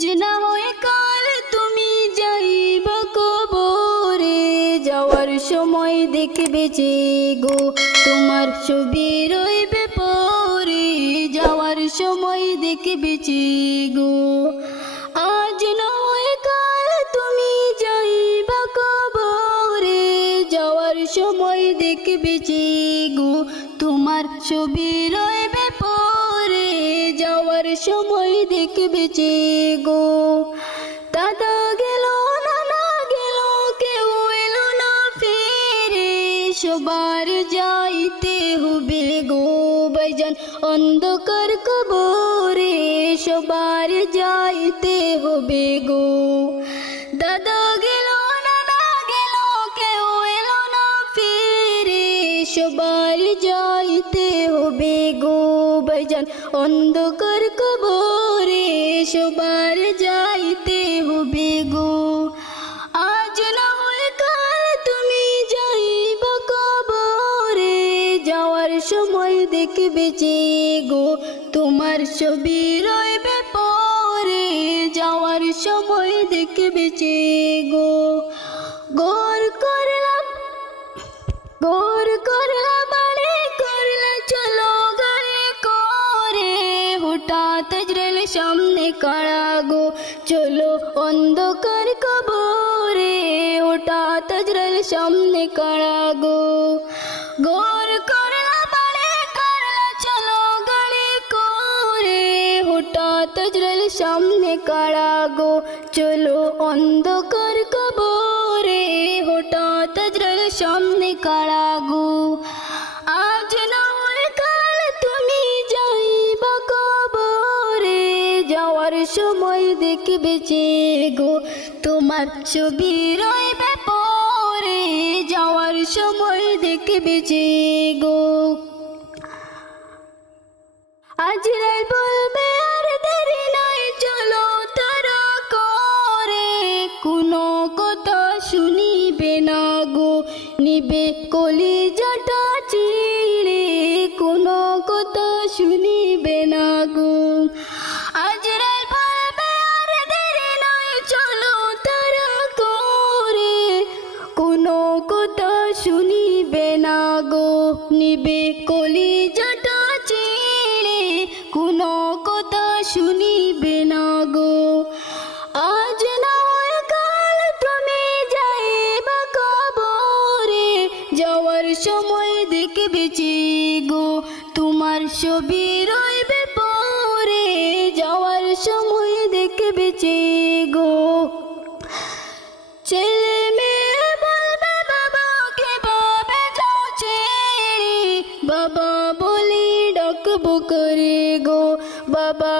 যে না হয় কাল তুমি যাইবা কবরে, যাওয়ার সময় দেখবে যে গো তোমার ছবি রইবে পরে, যাওয়ার সময় দেখবে যে গো। আজ না হয় কাল তুমি যাইবা কবরে, যাওয়ার সময় দেখবে যে গো তোমার ছবি রইবে পরে, যাওয়ার সময় দেখবে যে গো। দাদা গেল নানা গেল কেউ এলো না ফিরে, সবার যাইতে হবে গো ভাইজান অন্ধকার কবরে, সবার যাইতে হবে গো। দাদা গেল নানা গেল কেউ এলো না ফিরে, সবার যাইতে হবে গো ভাইজান অন্ধকার কবরে, সবার যাইতে হবে গো। আজ না হয় কাল তুমি যাইবা কবরে, যাওয়ার সময় দেখবে যে গো তোমার ছবি রইবে পরে, যাওয়ার সময় দেখবে যে গো। গৌর করলাম গৌর করলা বাড়ি করলা চলো গাড়ি করে, হঠাৎ রেল সামনে কাড়া গো চলো অন্ধকার কবরে, হঠাৎ রেল সামনে কাড়া গো। গৌর করলা বাড়ি করলা চলো গাড়ি করে, হঠাৎ রেল সামনে কাড়া গো চলো অন্ধকার কবরে, হঠাৎ রেল সামনে কাড়া গো। আজ না হয় কাল তুমি যাইবা কবরে, যাওয়ার সময় দেখবে যে গো তোমার ছবি রইবে পরে, যাওয়ার সময় দেখবে যে গো। আজরাইল বলবে আর দেরি নাই চলো তারা করে, কোনো কথা শুনিবে না গো নিবে কলিজাটা চিড়ে, কোনো কথা শুনিবে না গো। আজরাইল বলবে আর দেরি নাই চলো তারা করে, কোনো কথা শুনিবে না গো নিবে কলিজাটা চিড়ে, কোনো কথা শুনিবে না গো। আজ না হয় কাল তুমি যাইবা কবরে, যাওয়ার সময় দেখবে যে গো তোমার ছবি রইবে পরে, যাওয়ার সময় দেখবে যে গো। ছেলে মেয়ে বলবে বাবাকে ভাবে যাও ছেড়ে, বাবা বলি ডাকবো করে গো, বাবা